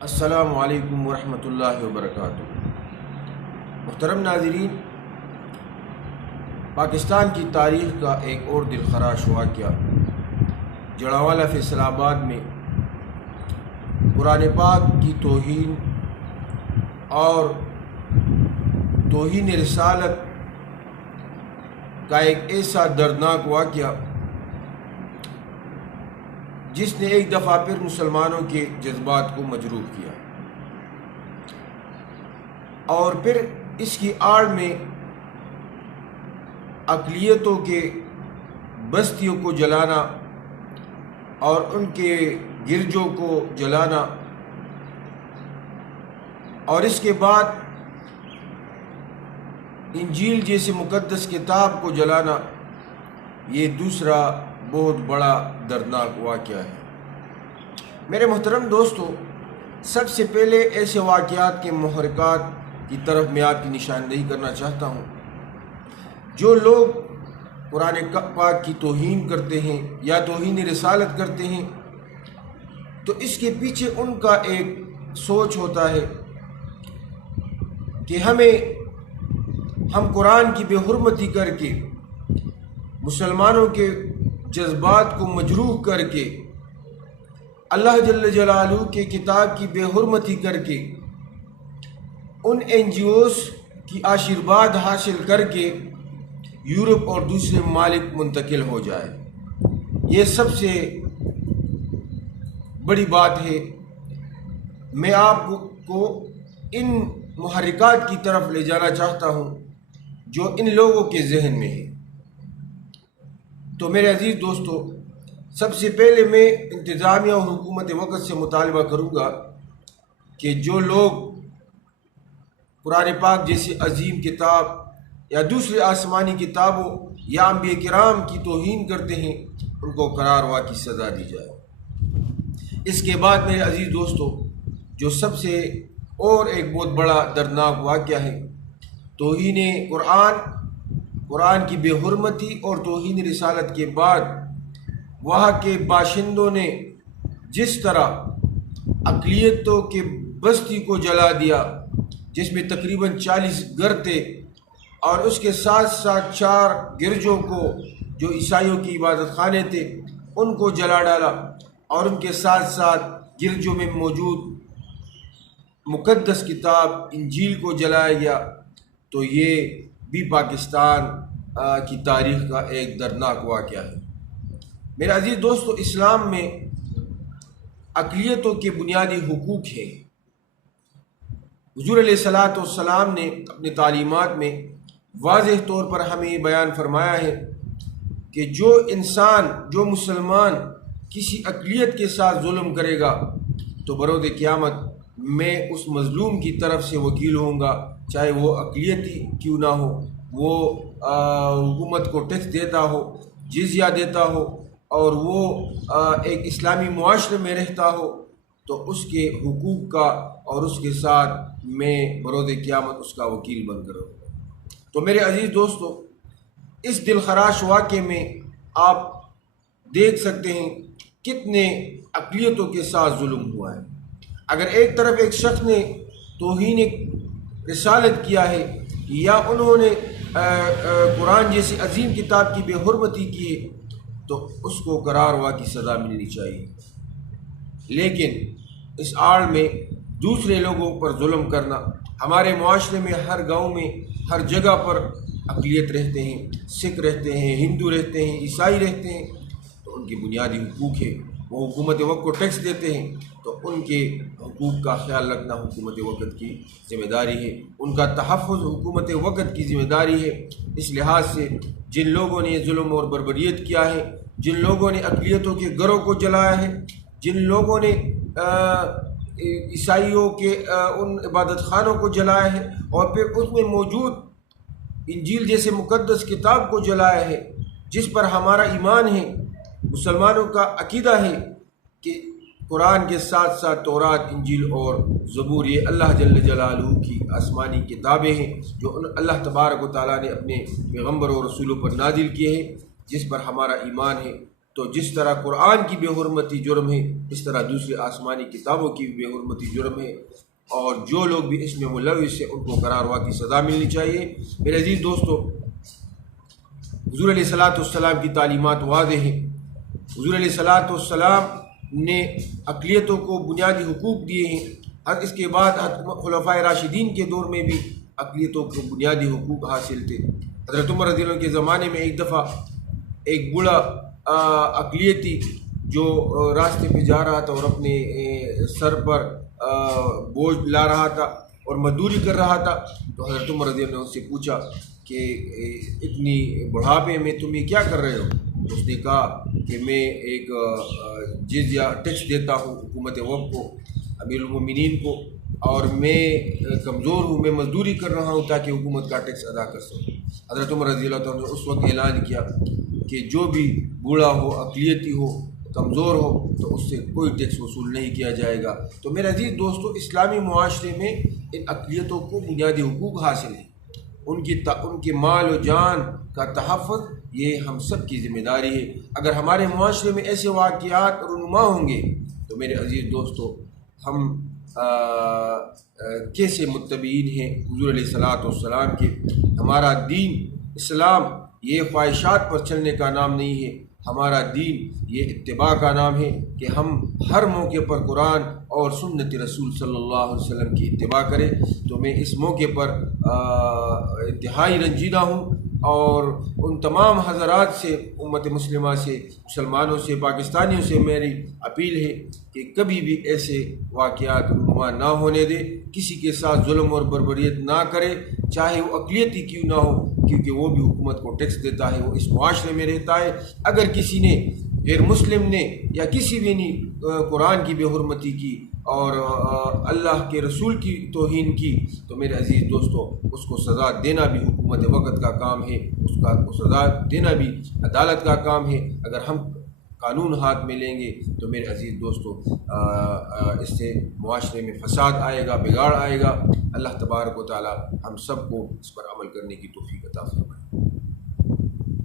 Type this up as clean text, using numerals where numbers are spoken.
السلام علیکم ورحمۃ اللہ وبرکاتہ۔ محترم ناظرین، پاکستان کی تاریخ کا ایک اور دلخراش واقعہ جڑاوالا فیصل آباد میں قرآن پاک کی توہین اور توہین رسالت کا ایک ایسا دردناک واقعہ جس نے ایک دفعہ پھر مسلمانوں کے جذبات کو مجروح کیا، اور پھر اس کی آڑ میں اقلیتوں کے بستیوں کو جلانا اور ان کے گرجوں کو جلانا، اور اس کے بعد انجیل جیسے مقدس کتاب کو جلانا، یہ دوسرا بہت بڑا دردناک واقعہ ہے۔ میرے محترم دوستو، سب سے پہلے ایسے واقعات کے محرکات کی طرف میں آپ کی نشاندہی کرنا چاہتا ہوں۔ جو لوگ قرآن پاک کی توہین کرتے ہیں یا توہین رسالت کرتے ہیں، تو اس کے پیچھے ان کا ایک سوچ ہوتا ہے کہ ہم قرآن کی بے حرمتی کر کے، مسلمانوں کے جذبات کو مجروح کر کے، اللہ جل جلالہ کے کتاب کی بے حرمتی کر کے، ان این جی اوز کی آشیرواد حاصل کر کے یورپ اور دوسرے ممالک منتقل ہو جائے۔ یہ سب سے بڑی بات ہے۔ میں آپ کو ان محرکات کی طرف لے جانا چاہتا ہوں جو ان لوگوں کے ذہن میں ہے۔ تو میرے عزیز دوستو، سب سے پہلے میں انتظامیہ اور حکومت وقت سے مطالبہ کروں گا کہ جو لوگ قرآن پاک جیسی عظیم کتاب یا دوسرے آسمانی کتابوں یا انبیاء کرام کی توہین کرتے ہیں، ان کو قراروا کی سزا دی جائے۔ اس کے بعد میرے عزیز دوستو، جو سب سے اور ایک بہت بڑا دردناک واقعہ ہے، توہین قرآن کی بے حرمتی اور توہین رسالت کے بعد وہاں کے باشندوں نے جس طرح اقلیتوں کے بستی کو جلا دیا، جس میں تقریباً 40 گھر تھے، اور اس کے ساتھ ساتھ 4 گرجوں کو جو عیسائیوں کی عبادت خانے تھے ان کو جلا ڈالا، اور ان کے ساتھ ساتھ گرجوں میں موجود مقدس کتاب انجیل کو جلایا گیا، تو یہ بھی پاکستان کی تاریخ کا ایک دردناک واقعہ ہے۔ میرے عزیز دوستو، اسلام میں اقلیتوں کے بنیادی حقوق ہیں۔ حضور علیہ السلام نے اپنی تعلیمات میں واضح طور پر ہمیں یہ بیان فرمایا ہے کہ جو مسلمان کسی اقلیت کے ساتھ ظلم کرے گا تو بروز قیامت میں اس مظلوم کی طرف سے وکیل ہوں گا، چاہے وہ اقلیتی کیوں نہ ہو، وہ حکومت کو ٹیکس دیتا ہو، جزیہ دیتا ہو، اور وہ ایک اسلامی معاشرے میں رہتا ہو، تو اس کے حقوق کا اور اس کے ساتھ میں بروز قیامت اس کا وکیل بن کر رہوں گا۔ تو میرے عزیز دوستو، اس دلخراش واقعے میں آپ دیکھ سکتے ہیں کتنے اقلیتوں کے ساتھ ظلم ہوا ہے۔ اگر ایک طرف ایک شخص نے توہین رسالت کیا ہے یا انہوں نے قرآن جیسی عظیم کتاب کی بے حرمتی کی ہے، تو اس کو قراروا کی سزا ملنی چاہیے، لیکن اس آڑ میں دوسرے لوگوں پر ظلم کرنا، ہمارے معاشرے میں ہر گاؤں میں ہر جگہ پر اقلیت رہتے ہیں، سکھ رہتے ہیں، ہندو رہتے ہیں، عیسائی رہتے ہیں، تو ان کی بنیادی حقوق ہے، وہ حکومت وقت کو ٹیکس دیتے ہیں، تو ان کے حقوق کا خیال رکھنا حکومت وقت کی ذمہ داری ہے، ان کا تحفظ حکومت وقت کی ذمہ داری ہے۔ اس لحاظ سے جن لوگوں نے ظلم اور بربریت کیا ہے، جن لوگوں نے اقلیتوں کے گھروں کو جلایا ہے، جن لوگوں نے عیسائیوں کے ان عبادت خانوں کو جلایا ہے، اور پھر اس میں موجود انجیل جیسے مقدس کتاب کو جلایا ہے، جس پر ہمارا ایمان ہے، مسلمانوں کا عقیدہ ہے کہ قرآن کے ساتھ ساتھ تورات، انجیل اور زبور یہ اللہ جل جلالہ کی آسمانی کتابیں ہیں جو اللہ تبارک و تعالیٰ نے اپنے پیغمبر اور رسولوں پر نازل کیے ہیں، جس پر ہمارا ایمان ہے۔ تو جس طرح قرآن کی بے حرمتی جرم ہے، اس طرح دوسری آسمانی کتابوں کی بے حرمتی جرم ہے، اور جو لوگ بھی اس میں ملوث ہیں ان کو قرار کی سزا ملنی چاہیے۔ میرے عزیز دوستو، حضور علیہ السلام کی تعلیمات واضح ہیں۔ حضور علیہ السلام نے اقلیتوں کو بنیادی حقوق دیے ہیں، اور اس کے بعد خلفائے راشدین کے دور میں بھی اقلیتوں کو بنیادی حقوق حاصل تھے۔ حضرت عمر رضی اللہ عنہ کے زمانے میں ایک دفعہ ایک بوڑھا اقلیتی جو راستے پہ جا رہا تھا اور اپنے سر پر بوجھ لا رہا تھا اور مزدوری کر رہا تھا، تو حضرت عمر رضی اللہ عنہ سے پوچھا کہ اتنی بڑھاپے میں تم یہ کیا کر رہے ہو؟ اس نے کہا کہ میں ایک جزیہ ٹیکس دیتا ہوں حکومت وقت کو، امیر المومنین کو، اور میں کمزور ہوں، میں مزدوری کر رہا ہوں تاکہ حکومت کا ٹیکس ادا کر سکوں۔ حضرت عمر رضی اللہ عنہ نے اس وقت اعلان کیا کہ جو بھی بوڑھا ہو، اقلیتی ہو، کمزور ہو، تو اس سے کوئی ٹیکس وصول نہیں کیا جائے گا۔ تو میرے عزیز دوستو، اسلامی معاشرے میں ان اقلیتوں کو بنیادی حقوق حاصل ہیں، ان کے مال و جان کا تحفظ یہ ہم سب کی ذمہ داری ہے۔ اگر ہمارے معاشرے میں ایسے واقعات رونما ہوں گے تو میرے عزیز دوستو، ہم کیسے متبعین ہیں حضور علیہ السلام کے؟ ہمارا دین اسلام یہ خواہشات پر چلنے کا نام نہیں ہے، ہمارا دین یہ اتباع کا نام ہے کہ ہم ہر موقع پر قرآن اور سنت رسول صلی اللہ علیہ وسلم کی اتباع کریں۔ تو میں اس موقع پر انتہائی رنجیدہ ہوں، اور ان تمام حضرات سے، امت مسلمہ سے، مسلمانوں سے، پاکستانیوں سے میری اپیل ہے کہ کبھی بھی ایسے واقعات رونما نہ ہونے دے، کسی کے ساتھ ظلم اور بربریت نہ کرے، چاہے وہ اقلیتی کیوں نہ ہو، کیونکہ وہ بھی حکومت کو ٹیکس دیتا ہے، وہ اس معاشرے میں رہتا ہے۔ اگر کسی نے، غیر مسلم نے یا کسی بھی نے قرآن کی بے حرمتی کی اور اللہ کے رسول کی توہین کی، تو میرے عزیز دوستو، اس کو سزا دینا بھی حکومت وقت کا کام ہے، اس کو سزا دینا بھی عدالت کا کام ہے۔ اگر ہم قانون ہاتھ میں لیں گے تو میرے عزیز دوستو، اس سے معاشرے میں فساد آئے گا، بگاڑ آئے گا۔ اللہ تبارک و تعالی ہم سب کو اس پر عمل کرنے کی توفیق عطا فرمائے۔